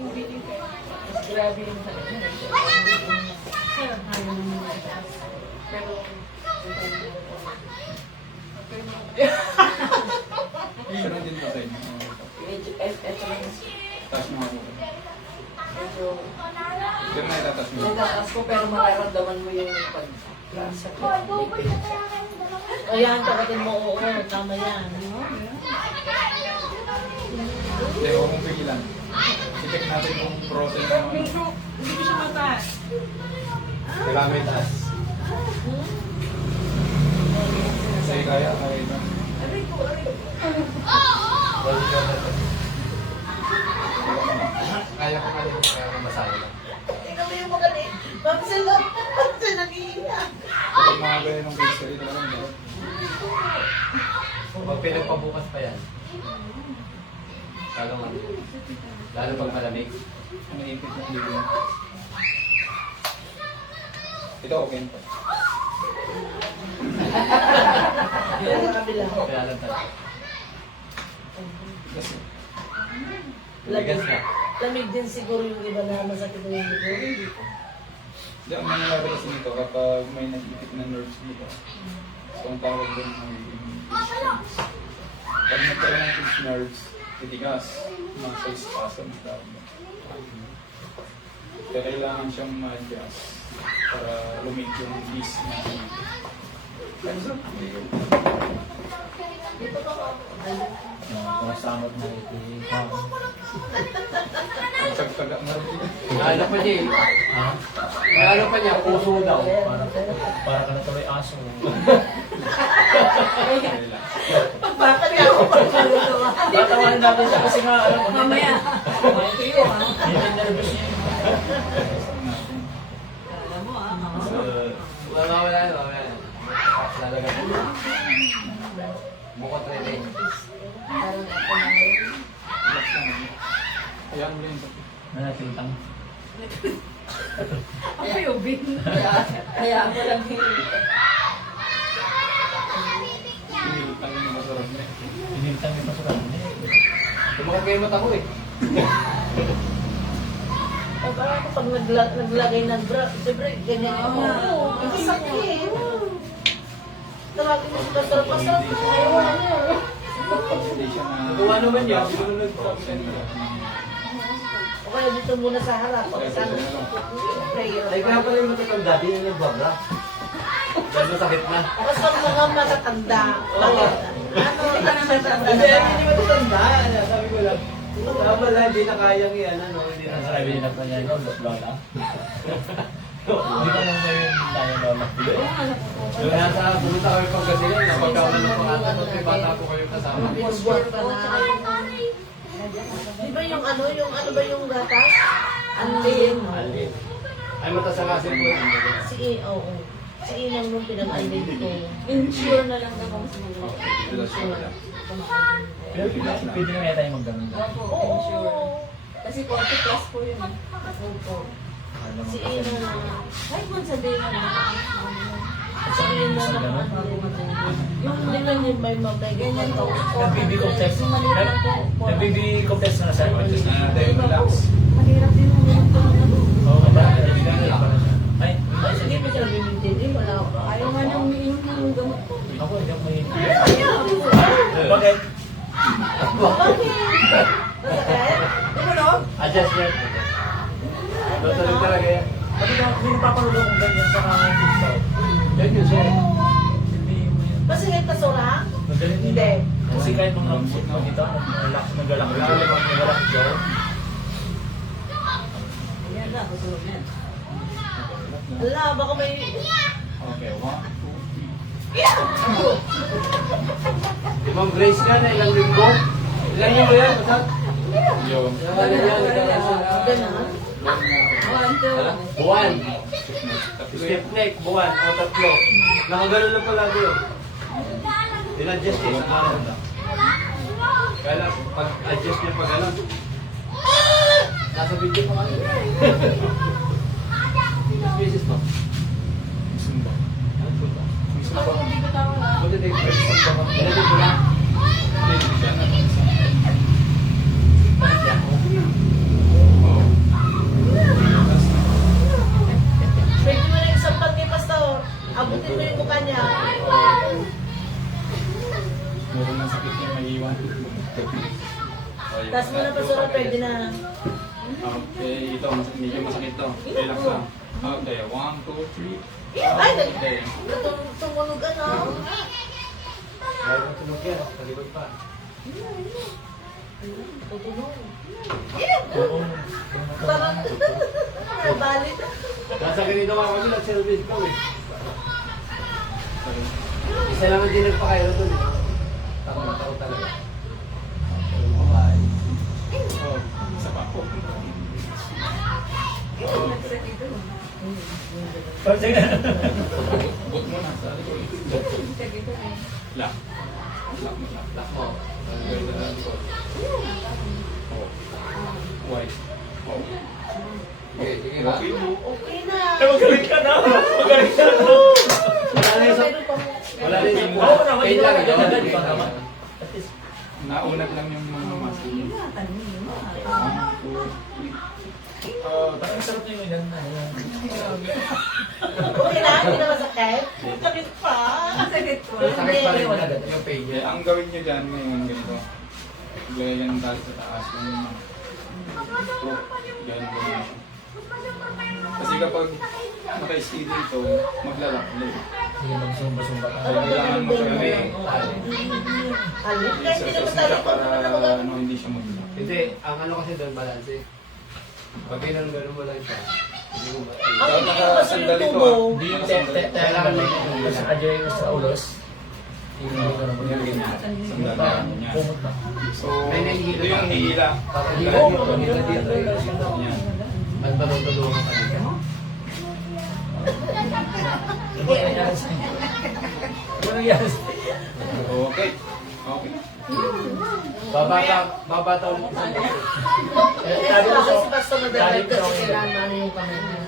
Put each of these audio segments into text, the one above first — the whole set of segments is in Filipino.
yung biling kayo. Mas grabe yung sakit na rin. Sir, ayaw mo yung itaas. Pero, Ganun din ba sa inyo? medyo, eto lang. Taas mo ako. Medyo, Pero naitatas mo. nagtatas ko pero mararamdaman mo yung pag-sakit. Ayan, kakatin mo, oo, tama yan. Hindi, huwag mong pigilan. I-check natin yung process ng... Hindi ko siya mataas. Kailangan may taas. Kasi kaya ito. Aray ko, aray ko. Kaya ko nga din. Kaya ko masaya lang. Tingnan mo yung magaling. Bakit sila? Sila nag-iiyak. Kapag mga ganyan ng case kayo talagang dapat. Pag pinagpabukas pa yan. Lalo man. Lalo pag malamig. Ang naipit ng libo. Ito okay pa. Yan sa kabila. Kaya lang tayo. Kasi, Ligas na. Lamig din siguro yung iba na masakit yung iba. hindi ang nangyayari kasi nito kapag may nag-ipit na nerves dito. So, ang tawag doon ay pag nagkaroon ng pinched nerves, titigas, muscle spasm ang tawag doon. Kaya kailangan siyang ma-adjust para lumig yung release na Masamot na ito. Sagtaga na rin. Ano pa niya eh. Ha? Ano pa niya? Puso daw. Para ka na tuloy aso. Bakit nga ako pagkaluto? Tatawan natin siya kasi nga alam ko. Mamaya. Mamaya kayo ha. Hindi nervous niya. Alam mo ha. Wala na. Lalagan mo. Bukot rin eh. Parang ako na yun. Ayan mo yun. Nanatintang. Ako yung bin. Kaya ako lang yun. Pinilitang yung masarap niya. Pinintang yung pasukan niya. Tumakot kayo mata ko eh. Ay, parang pag naglagay ng bra, siyempre, ganyan ako. Ang sakit. Tawagin mo sila sarap. Masarap na. Ayaw na. Hindi siya na... Nagawa naman niya. Sinunod ko. O kaya dito muna sa harap. Pagkasama prayer. Ay, kaya pala yung matatanda. Di na nagbabra. Dahil masakit na. Kasi ang mga matatanda. Bakit? Ano? Hindi ka na matatanda. Hindi matatanda. Sabi ko lang. Tama lang, hindi na kayang yan. Hindi na Sabi kayang. nila pa niya, no? Lola. Hindi ka lang kayo tayo lola. Yung nasa pumunta kami Pangasinan, napagkawalan ng pangalan at may bata po kayo kasama. Work ka na. Di ba yung ano ba yung gatas? Anlin. Alin. Ay, matasakasin po. Oo. Si Inang nung pinag-alin ko. Insure na lang daw sa mga. Pero pwede na tayo maggamit. Opo, insure. Kasi 40 plus po yun. Opo. Si Si Inang. Kahit once a day na lang. Si Inang na yung nila yung may ganyan to. Nag-BB complex. Nag-BB complex na sa akin. Relax. Mahirap din mo ganito. Oo, ba? Nag-BB na pala siya. Ay, Ay, sige pa siya bibintindi. Wala ako. Ayaw nga nang umiinom ng gamot po. ako hindi ako may... Bakit? Adjust yan. Tutuloy talaga yan. Sabi ka, hindi napapanood akong ganyan sa mga TikTok. Yan yun siya. Hindi mo yan. Masihit na sura? Magaling Hindi. yun. Kasi kahit mga dito, naglalak jaw. Yan na, kusulog yan. Ala, baka may... Okay, 1, 2, 3. Ma'am Grace ka na ilang linggo. Ilang linggo yan? Masat? Yung... Ilang linggo yan? Ganun. One, two. Buwan. Step neck, buwan. O tatlo. Nakaganon lang pala yun. In-adjust eh. Sa kanan lang. Kaya lang, pag-adjust niya pag gano'n. Nasa video pa kami. Species to. Sumba. Ako, hindi ko tama na. Buti tayo. Pinatid mo lang. Hindi siya na... Panadya. Oo. pwede na. Okay, ito, medyo masakit to. Relax lang. Okay, 1, 2, 3. Ay, Okay. tumunog ano. Ayaw mo tunog yan. Sa likod pa. Tutunog. Oo. Parang, nabalik. Nasa ganito nga kami, nag-service ko eh. Isa lang ang dinagpakayo doon. Takot na takot talaga. Oh, isa pa po. Pwede na. Bot mo na sa likod. Lock. Lock mo, lock. Lock mo. Ganda na likod. Oh. White. Oh. Sige, sige ba? Okay mo. Okay na. Ay, magaling ka na. Magaling ka na. Wala rin sa... Meron pang- Wala rin sa... Oo naman, Pain lang, hindi ikaw. naman, di ba tama? At least, Naunat lang yung mga muscle mo. 1, 2, 3. ang sarap niyo yan. Okay na? Hindi na masakit? Sakit pa. Sakit po. Sakit pa rin yung pain Okay, niya. ang gawin nyo dyan ngayon, ganito. Iglagay yan ng tali sa taas. Yung ganyan. Kasi kapag naka-ski dito, maglalak ulit. Sige, magsumba-sumba ka. So, kailangan mo siya Alit. Kahit hindi naman i-exercise tayo. siya para hindi siya maglalak. Hindi, ang ano kasi doon, balance eh. Pag gano'n mo lang siya, hindi mo ba... Ang So, hindi ko kasi nakasandali yung to, tubo. Hindi yung kailangan may sa kanya yung sa ulos. Hindi ko na mo Yan, ganyan. Sandalan mo niya. Pumot na. So, ito yung hila. Hila dito, hila dito. Yan. At matutulungan ka dito. Ano ba nangyari sa'yo? Ano nangyari sa'yo? Okay. Okay. Babata ulit isang gabi. Sabi ko kasi basta madalag kasi kailangan ano yung kamay niya.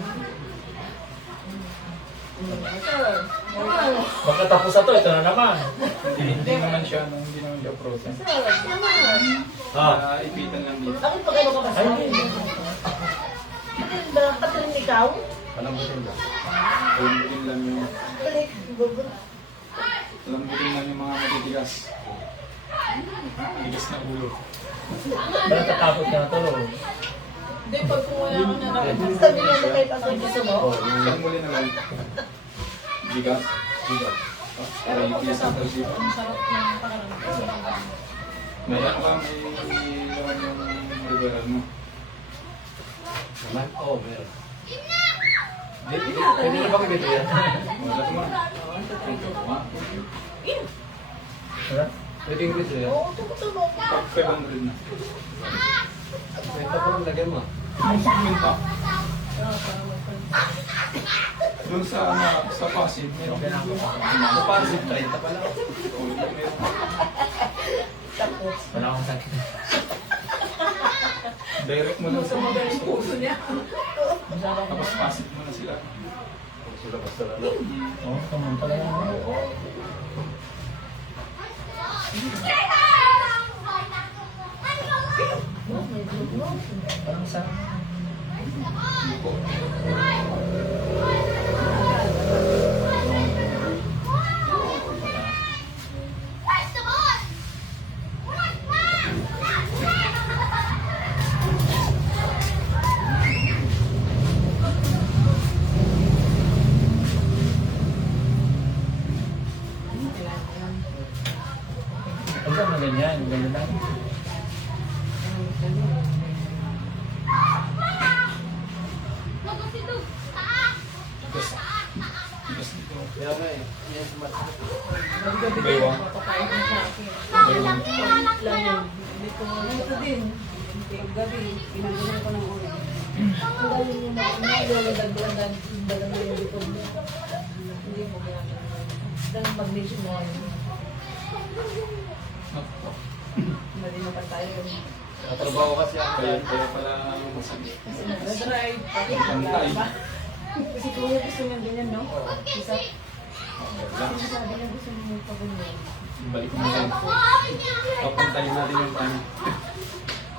Baka tapos na to, ito na naman. Hindi naman siya frozen. Ipitan lang dito. Bakit pa kayo makabasa? Ay, hindi. Dapat rin ikaw? Palambutin ba? Lambutin lang yung, Balik. lambutin lang yung mga matitigas. Tigas na ulo. Parang tatakot ka na to. Hindi, pag kumuha ko na namin. Sabi nga na kahit ano gusto mo. Ilan muli na lang. Bigas. Bigas. Para ipisa sa sipa. Mayroon ka may laman yung liberal mo. Naman? Oo, meron. Pwede na ba kagito yan? Wala mo. Diba? Pwede yung gito yan? Oo, tumutunog. Pag 500 na. May tapos lagyan mo. Yun pa. Doon sa passive, meron. Sa passive, 30 pa lang. Meron. Tapos. Wala akong sakit. Direct mo lang sa mga Puso niya. tapos passive mo na sila. Sila basta lang. Oo, tumun pala yan. Parang sa... Huwag ka ganyan, ganyan lang. Tigas dito. Kaya nga eh. Yan sa mata. Baywang. Baywang. Lang yun. Ito din. Paggabi, pinagalan ko ng ulo. Ang galing yung mga dagdagan mo yung likod mo. Hindi mo ginagawa. Dahil magnesium mo. Mali na pa tayo. Katrabaho kasi ako. Kaya pala masakit. Kasi nag-drive. Pantay. Kasi kuya gusto niya ganyan, no? Isa, Relax. sabi niya gusto niya pa ganyan. Balik mo lang. Papuntayin natin yung time.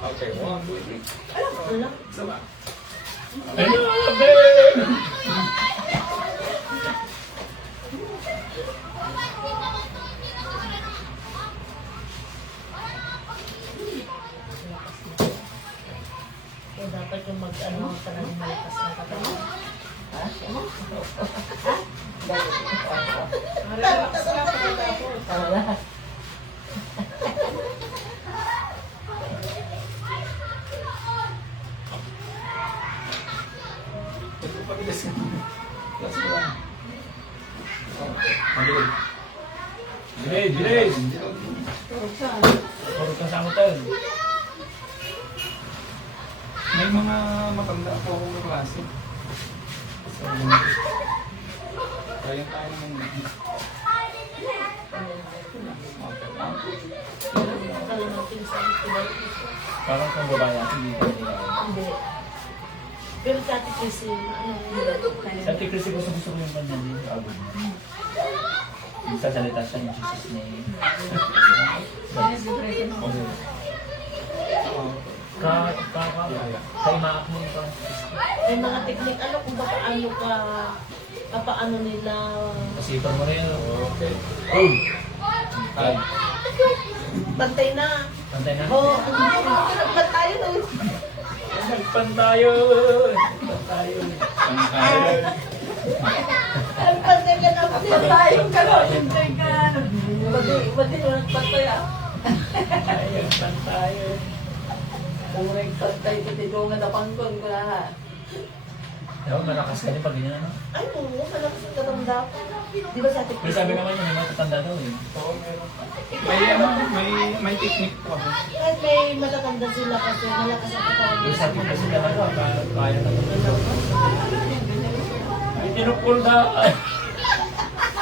Okay, 1, 2, 3. Wala. Sama. Ano, babe? Eh, dapat yung mag-ano ka na ng malakas na katawan. Ha? Relax ka pagkatapos. Wala. Pagilas ka. Last mo lang. Maliit. Bilis! Turog siya. Puro kang sangutan. May mga matanda po akong klase. So, kaya tayo naman. Kalimutin sa akin, Parang kung babae natin, hindi ka nila. hindi. Pero dati kasi, Sa Tikris, gusto ko yung kanya din. Yung sasalita siya in Jesus' name. Kay Maak mo ito. may mga teknik, ano kung paano nila, Pasipan mo rin. Okay. Boom! Ay, bantay na. pantay na. Oo, bantay na. Nagpantayo! Nagpantayo! Bantay ka na. Tayong gano'n. Siyempre ka. Bantay na nagpantay ah. Ay, nagpantayo! Umay pantay ko tidungan na pangkon ko na. Diba, malakas ka niya pag ganyan, ano? Ay, oo, malakas ang katamdapan. Di ba sa ating Pero sabi naman yun, may matatanda daw eh. Oo, meron. May technique po ako. Kahit may matatanda sila kasi malakas ang katawan Pero nila. sabi kasi talaga, kaya na ay, tinupul na! Ay!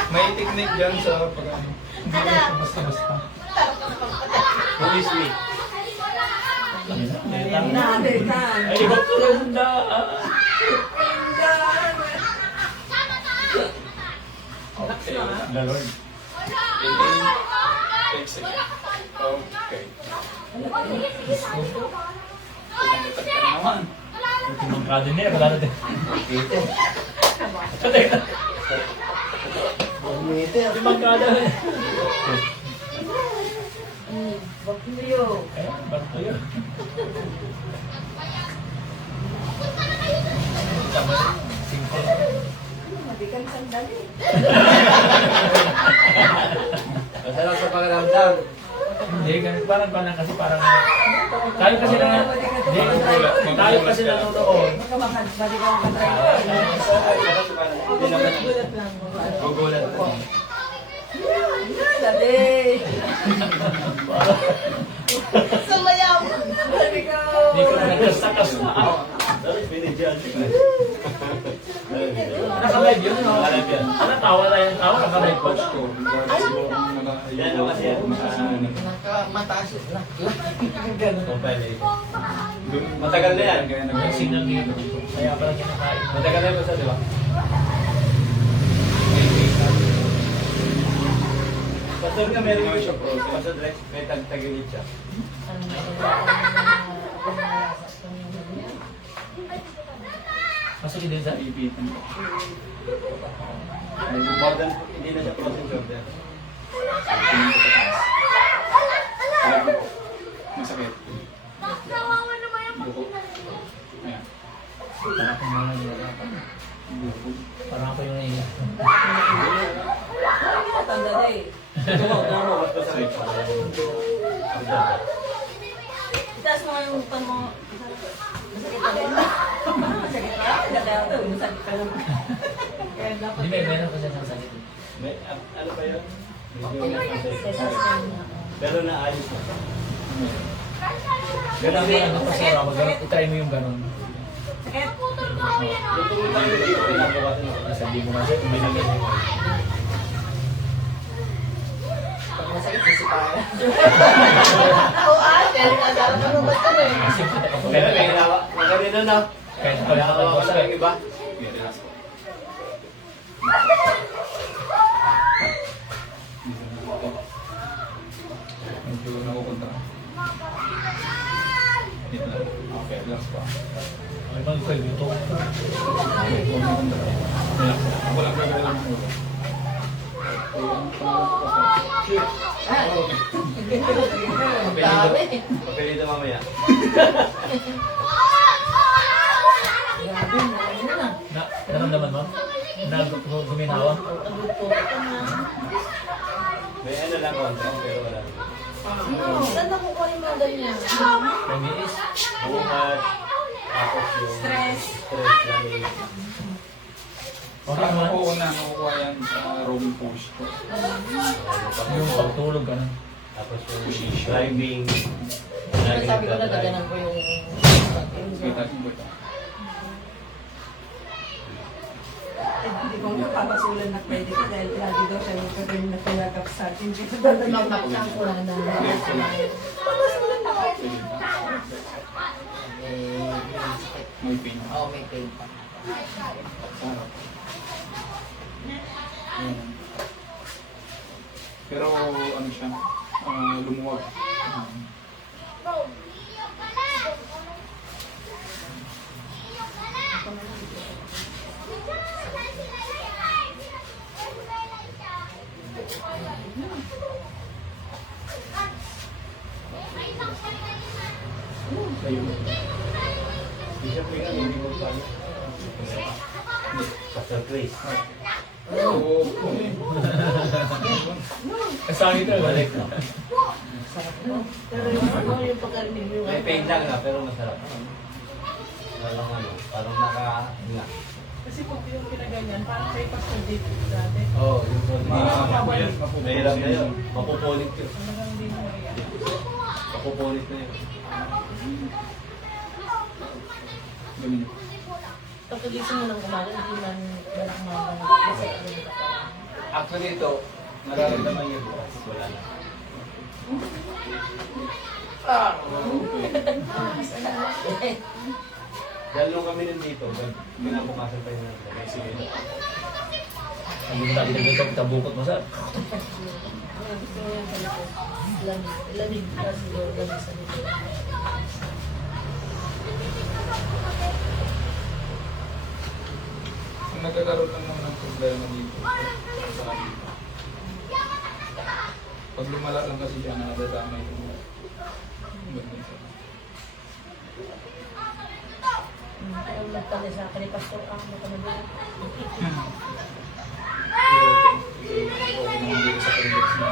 May technique dyan sa pag Basta-basta. Who is we? Nadekan. Ay, iba ko lang na! Okay. The Lord. Exit. Okay. Pumunta ka naman. Tumangkado niya, wala na din. Tumangkado niya. Bakliyo. Eh, ba't yun? Tama rin. Simple. Mabigang sandali. Masarap sa pakiramdam. Hindi, ganun. Parang kasi parang... Tayo kasi na... Hindi, tayo kasi nanonood. Bali ka ang driver. Gugulat lang. Gugulat lang. Dali. Sumayaw! Bali ka. Hindi ko na nagkastakas na. Naka-live yun, no? Naka-live yan. Ano, tawa na yan. Tawa, naka-live pa. Yan o kasi yan. Mataas na. Mobile eh. Matagal na yan. Yung signal dito. Kaya pala kinakain. Matagal na yan basta, di ba? Basta nga meron yung siya pro. Basta direct may tag-tagilid siya. Masuk din sa Ipit. More than, hindi na siya frozen shoulder. Masakit. Buko. Ayan. Parang ako mga nilalapan. Buko. Parang ako yung naiyak. Sandali. Ito mo, basta sa rip. Itaas mo yung utang mo. Masakit pa rin. Masakit pa? Dadato. Masakit pa naman. Kaya dapat. Hindi, meron kasi ng sakit. May, ano pa yun? Medyo Kesa na- sa kanya. Pero naayos na. Ganun din ang pasura. I-try mo yung ganun. Sakit. Yung tumutan yung dito, pinagawa din ako. Sabi mo kasi kung may nagay. Pag masakit, sisipayan. Oo, ate. Nagdala ka naman ka na eh. Kasi Pero may ginawa. Magaling na na. kahit Kaya pala ako ako sa sa iba. Okay, relax po. Medyo nakukunta. Dito lang. Okay, relax pa. Ay, mag-five ito. Ako lang gagawin ng ulo. Dami. Okay dito mamaya. Sabi mo, ano na? Naramdaman mo? Na guminawa? Tagututan na. May ano lang konti, pero wala. Saan nakukuha yung mga ganyan? Pamiis? Bungat, tapos yung Stress. lang yung Okay naman. Oo na, nakukuha yan sa roaming post ko. Yung pagtulog ka na. tapos yung driving. Sabi ko na naganan ko yung... Kita ko ba? Hindi ko nga papasulan na pwede ko dahil lagi daw siya yung kagaling na talagap sa atin. Hindi ko daw Magmaksan ko lang na. May pain. Oo, may pain pa. Sarap. Ayan. Pero ano siya, lumuwag. Ayun. Hindi siya pwede hindi mo pa. Sa surprise. Oo. Kasali ka, balik na. Pero yung pagkarinig yung... May pain lang nga, pero masarap. Parang ano, parang nakahinga. Kasi pag yung pinaganyan, parang may pasal dito dati. Oo, yung Mapupulit. mahirap na yun. Mapupunit yun. Talagang hindi mo maiyak. Mapupunit na yun. Ganun. Pagkagising mo ng umaga, hindi man balak kasi Actually ito, nararamdaman yun. Wala na. Dahil nung kami nandito, pinabukasan pa yun natin. May sige na. Sabi mo tayo dito, tabukot mo sa... lamig na siguro lamig sa dito. Kung nagkakaroon lang naman ng problema dito, sa kanila. Pag lumala lang kasi siya, nakadadamay ko. Ganun siya. Ayaw nagtali sa akin ni Pastor Ang makamali. Pero okay naman dito sa cleavage na.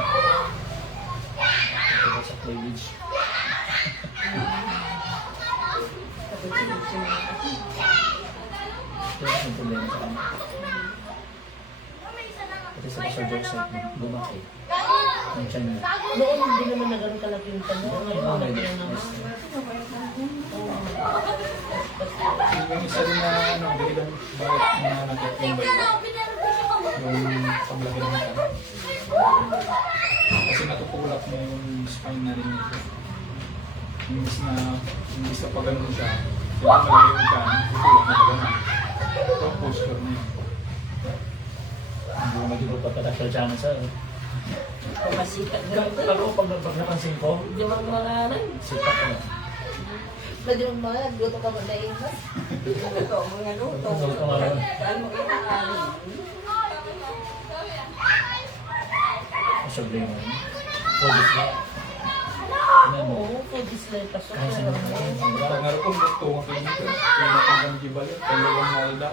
Ito sa cleavage. Ito yung problema sa kanya. Pati sa Pastor Joseph, bumaki. Ang tiyan niya. Noon hindi naman na ganun kalaki yung tanong. Ngayon Oo, malaki medyo. na naman. Yung isa din na dahilan bakit nananakit yung bayo. Yung paglaki ng mata. Kasi natutulak niya yung spine na rin nito. Imbis na pag ganun siya, kaya malayo yung kan, tutulak na ganun. Ito ang posture na yun. Hindi mo magiging pagkatakal siya na sa... Pagkasikat Ako, pag napansin ko, Hindi mo mga sikat ko. Pwede mo mga luto ka mo na imas. Luto, mga luto. Luto nga lang. Dahil mo kinakain. Masyadli mo. Pwede ko. Ano mo? Oo, pwede sila yung pasok. Kahit sa mga Pag narapong gusto ko kayo nito, pinatanggang jibal yun, kaya lang nalda,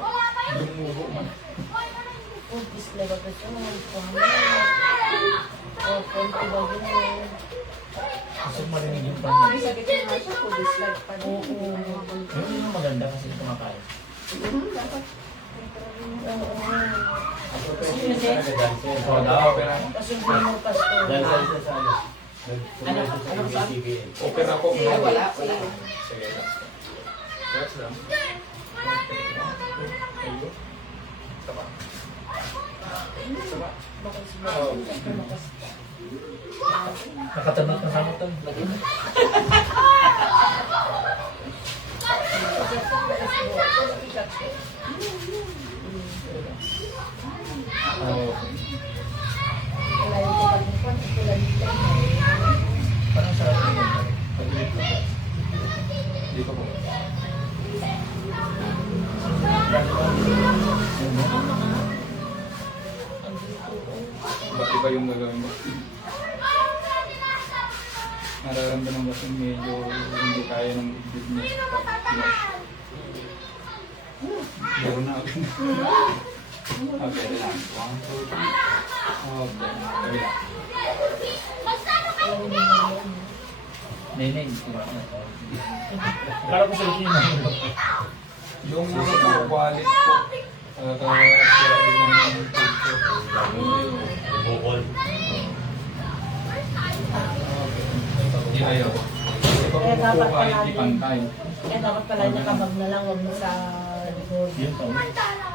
lumugo man. Pwede sila ba ito siya? Mga pangalaman. O, pwede ba yun? Gusto ko marinig yung pan. May sakit yung nga siya, kung dislike pa din. Oo. Yun yung maganda kasi kumakain. Dapat. Oo, Opera. Kasi hindi mo pastor. dahil sa sa ano. Nag-promote sa PBCBA. Opera po. Ay, wala. Sige, last. Last lang. Ayun. Saba. Saba. Bakit sila? Nakatanot na sa mutan. Wala yung kapalipan. Wala yung Parang sarap yun. Dito po. Ba't iba yung gagawin mo? Nararamdaman kasi medyo hindi kaya ng ibig mo. Meron na agad. Okay, relax. 1, 2, 3. Okay, kabila. Neneng. Akala ko sa inyo na. Yung ano po, wallet po. Sira din namin yung picture. Bukol. Hindi ayaw. Ito Kaya po dapat po kahit palagi. di pantay. Kaya dapat pala nakabag na lang, huwag mo sa likod. Yun to.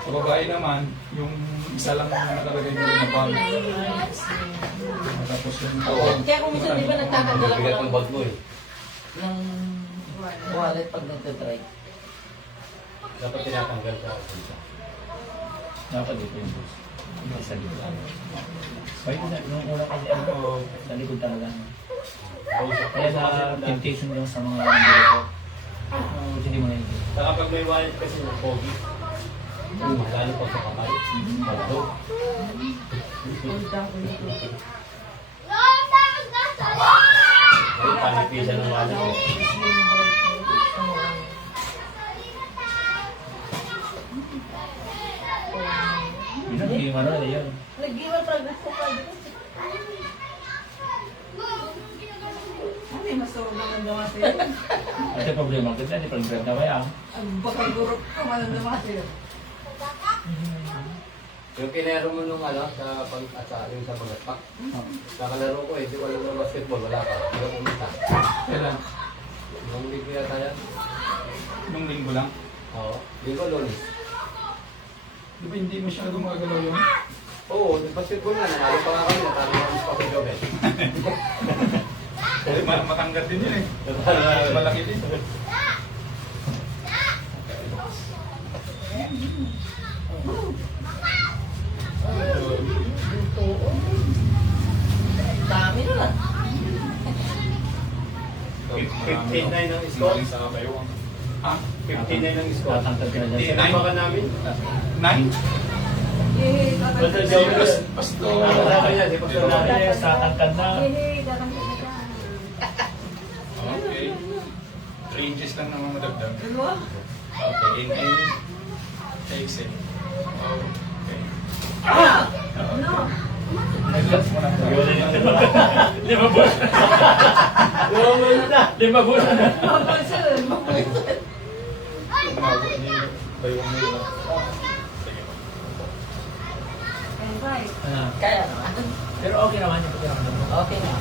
Sa babae naman, yung isa lang na nakalagay nyo na bag. Tapos yung tawag. Kaya kung minsan, di ba nagtatanggal ako Bigat ng bag mo eh. ng wallet pag nagtatry. Dapat tinatanggal siya. Dapat dito yung boss. Hindi sa likod. Kaya nung una kasi ano, sa likod talaga. Kaya na temptation lang sa mga director. Hindi mo na hindi. Saka pag may wallet kasi ng pogi, lalo pag sa kamay. Ito. Ay, panipisan ng wallet. Yun ang hindi ano na yun. Nag-iwan pa, nagpapag. Ano yung masuro naman naman sa'yo? At yung problema, kita hindi pag-grab na kaya. Ang bakal gurok ko, manan naman sa'yo. Yung kinero mo nung ano, sa pag at sa yung sa pagkatpak. Nakalaro ko eh, di ko alam ng basketball, wala pa. Hindi ko kumita. Kailan? Nung linggo yata yan. Nung linggo lang. Oo. Linggo, Lunes. Di ba hindi masyado magagalaw yun? Oo, yung basketball nga, nanalo pa nga kami, natalo kami sa Pakijobel. Kasi matanggat din yun eh. Malaki din. Dami na lang. 59 ang score. Sa kabayo. Ah? 59 ang score. Tatangkad ka na dyan. Sinama ka namin. 9? Eh, Basta tatangkad joke. na. Pasto. Sabi niya, di pa siya namin. Yes, tatangkad na. Eh, tatangkad na dyan. Okay. 3 inches lang naman madagdag. Dalawa? Okay, inhale. Exhale. Okay. Ano? Relax mo na. Lima boss. Lima boss. Mapansin, mapansin. Umabot niyo bayong nila. Sige. Eh, bye. Ah, Kaya naman. pero okay naman yung pagkakaroon mo. Okay na.